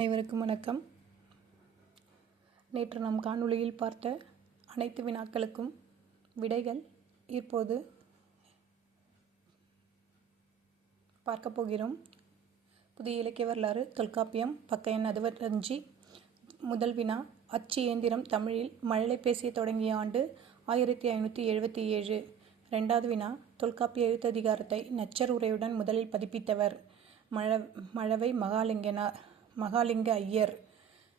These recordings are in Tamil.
அனைவருக்கும் வணக்கம். நேற்று நாம் காணொளியில் பார்த்த அனைத்து வினாக்களுக்கும் விடைகள் இப்போது பார்க்க போகிறோம். புதிய இலக்கிய வரலாறு தொல்காப்பியம் பக்க எண் 65. முதல் வினா, அச்சு இயந்திரம் தமிழில் மழலை பேசிய தொடங்கிய ஆண்டு 1577. இரண்டாவது வினா, தொல்காப்பிய எழுத்ததிகாரத்தை நச்சர் உரையுடன் முதலில் பதிப்பித்தவர் மழவை மகாலிங்க ஐயர்.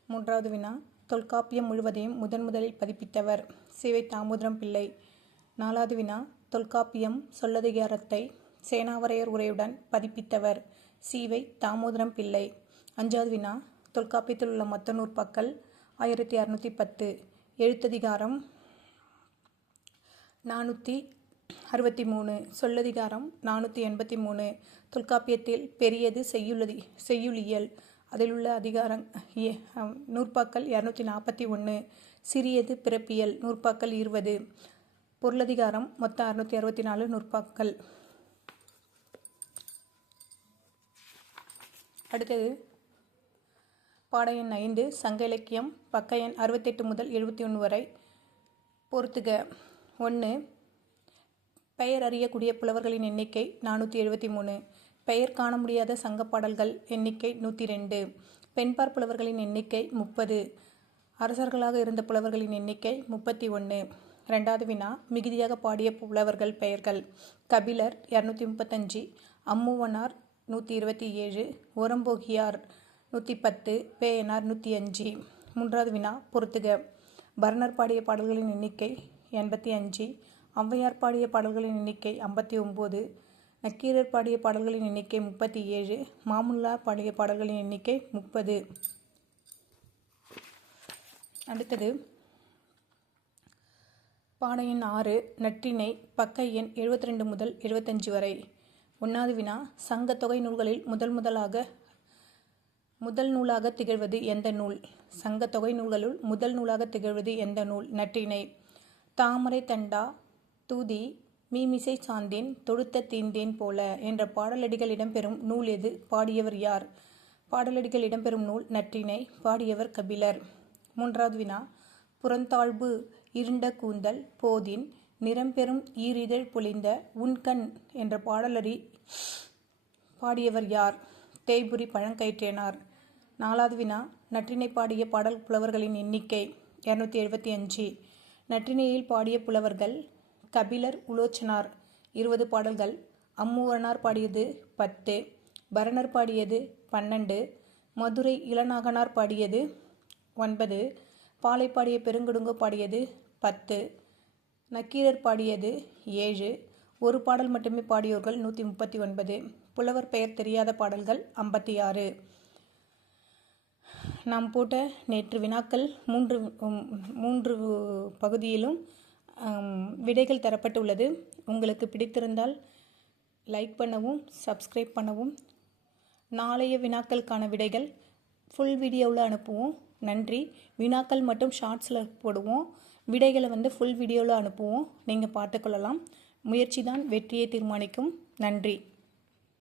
மூன்றாவது வினா, தொல்காப்பியம் முழுவதையும் முதலில் பதிப்பித்தவர் சிவை தாமோதரம் பிள்ளை. நாலாவது வினா, தொல்காப்பியம் சொல்லதிகாரத்தை சேனாவரையர் உரையுடன் பதிப்பித்தவர் சிவை தாமோதரம் பிள்ளை. அஞ்சாவது வினா, தொல்காப்பியத்தில் உள்ள மொத்த நூற்பாக்கள் 1610. எழுத்ததிகாரம் 463, சொல்லதிகாரம் 483. தொல்காப்பியத்தில் பெரியது செய்யுளியல், அதில் உள்ள நூற்பாக்கள் 241. சிறியது பிறப்பியல், நூற்பாக்கள் 20. பொருளதிகாரம் மொத்தம் 664 நூற்பாக்கள். அடுத்தது பாட எண் 5, சங்க இலக்கியம் பக்க எண் 68 முதல் 71 வரை. பொறுத்துக. 1. பெயர் அறியக்கூடிய புலவர்களின் எண்ணிக்கை 473. பெயர் காண முடியாத சங்க பாடல்கள் எண்ணிக்கை 102. பெண்பார் புலவர்களின் எண்ணிக்கை 30. அரசர்களாக இருந்த புலவர்களின் எண்ணிக்கை 31. இரண்டாவது வினா, மிகுதியாக பாடிய புலவர்கள் பெயர்கள். கபிலர் 235, அம்முவனார் 127, ஓரம்போகியார் 110, பேயனார் 105. மூன்றாவது வினா, பொறுத்துக. பரணர் பாடிய பாடல்களின் எண்ணிக்கை 85. ஔவையார் பாடிய பாடல்களின் எண்ணிக்கை 59. நக்கீரர் பாடிய பாடல்களின் எண்ணிக்கை 37. மாமுல்லார் பாடிய பாடல்களின் எண்ணிக்கை 30. அடுத்தது பாட எண் 6, நற்றிணை பக்க எண் 72 முதல் 75 வரை. 1வது வினா, சங்க தொகை நூல்களில் முதல் நூலாக திகழ்வது எந்த நூல்? சங்க தொகை நூல்களுள் முதல் நூலாக திகழ்வது எந்த நூல்? நற்றிணை. தாமரை தண்டா தூதி மீமிசை சாந்தேன் தொடுத்த தீந்தேன் போல என்ற பாடலடிகள் இடம்பெறும் நூல் எது? பாடியவர் யார்? பாடலடிகள் இடம்பெறும் நூல் நற்றிணை. பாடியவர் கபிலர். 3வது வினா, புறந்தாழ்பு இருண்ட கூந்தல் போதின் நிறம்பெறும் ஈரிதழ் பொலிந்த உண்கண் என்ற பாடலடி பாடியவர் யார்? தேய்புரி பழங்கயிற்றேனார். 4வது வினா, நற்றிணை பாடிய பாடல் புலவர்களின் எண்ணிக்கை 275. நற்றிணையில் பாடிய புலவர்கள்: கபிலர் உலோச்சனார் 20 பாடல்கள், அம்முவனார் பாடியது 10, பரணர் பாடியது 12, மதுரை இளநாகனார் பாடியது 9, பாலை பாடிய பெருங்கடுங்கோ பாடியது 10, நக்கீரர் பாடியது 7, ஒரு பாடல் மட்டுமே பாடியோர்கள் 139, புலவர் பெயர் தெரியாத பாடல்கள் 56. நாம் போட்ட நேற்று வினாக்கள் 3 பகுதியிலும் விடைகள் தரப்பட்டுள்ளது. உங்களுக்கு பிடித்திருந்தால் லைக் பண்ணவும், சப்ஸ்கிரைப் பண்ணவும். நாளைய வினாக்களுக்கான விடைகள் ஃபுல் வீடியோவில் அனுப்புவோம். நன்றி. வினாக்கள் மட்டும் ஷார்ட்ஸில் போடுவோம், விடைகளை ஃபுல் வீடியோவில் அனுப்புவோம். நீங்கள் பார்த்துக்கொள்ளலாம். முயற்சி தான் வெற்றியை தீர்மானிக்கும். நன்றி.